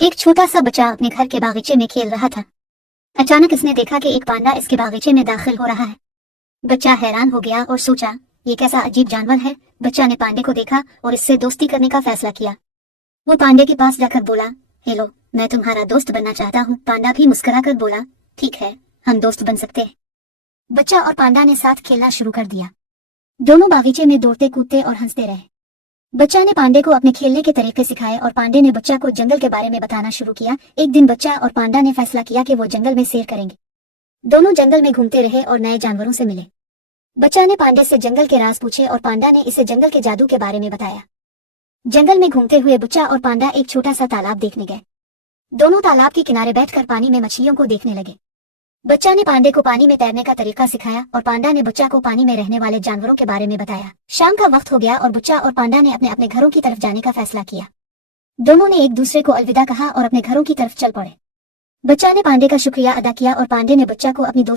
एक छोटा सा बच्चा अपने घर के बागीचे में खेल रहा था। अचानक इसने देखा कि एक पांडा इसके बागीचे में दाखिल हो रहा है। बच्चा हैरान हो गया और सोचा, ये कैसा अजीब जानवर है। बच्चा ने पांडे को देखा और इससे दोस्ती करने का फैसला किया। वो पांडे के पास जाकर बोला, हेलो, मैं तुम्हारा दोस्त बनना चाहता हूँ। पांडा भी मुस्कुराकर बोला, ठीक है, हम दोस्त बन सकते हैं। बच्चा और पांडा ने साथ खेलना शुरू कर दिया। दोनों बागीचे में दौड़ते कूदते और हंसते रहे। बच्चा ने पांडे को अपने खेलने के तरीके सिखाए और पांडे ने बच्चा को जंगल के बारे में बताना शुरू किया। एक दिन बच्चा और पांडा ने फैसला किया कि वो जंगल में सैर करेंगे। दोनों जंगल में घूमते रहे और नए जानवरों से मिले। बच्चा ने पांडे से जंगल के राज पूछे और पांडा ने इसे जंगल के जादू के बारे में बताया। जंगल में घूमते हुए बच्चा और पांडा एक छोटा सा तालाब देखने गए। दोनों तालाब के किनारे बैठकर पानी में मछलियों को देखने लगे। बच्चा ने पांडे को पानी में तैरने का तरीका सिखाया और पांडा ने बच्चा को पानी में रहने वाले जानवरों के बारे में बताया। शाम का वक्त हो गया और बच्चा और पांडा ने अपने अपने घरों की तरफ जाने का फैसला किया। दोनों ने एक दूसरे को अलविदा कहा और अपने घरों की तरफ चल पड़े। बच्चा ने पांडे का शुक्रिया अदा किया और पांडे ने बच्चा को अपनी दोस्ती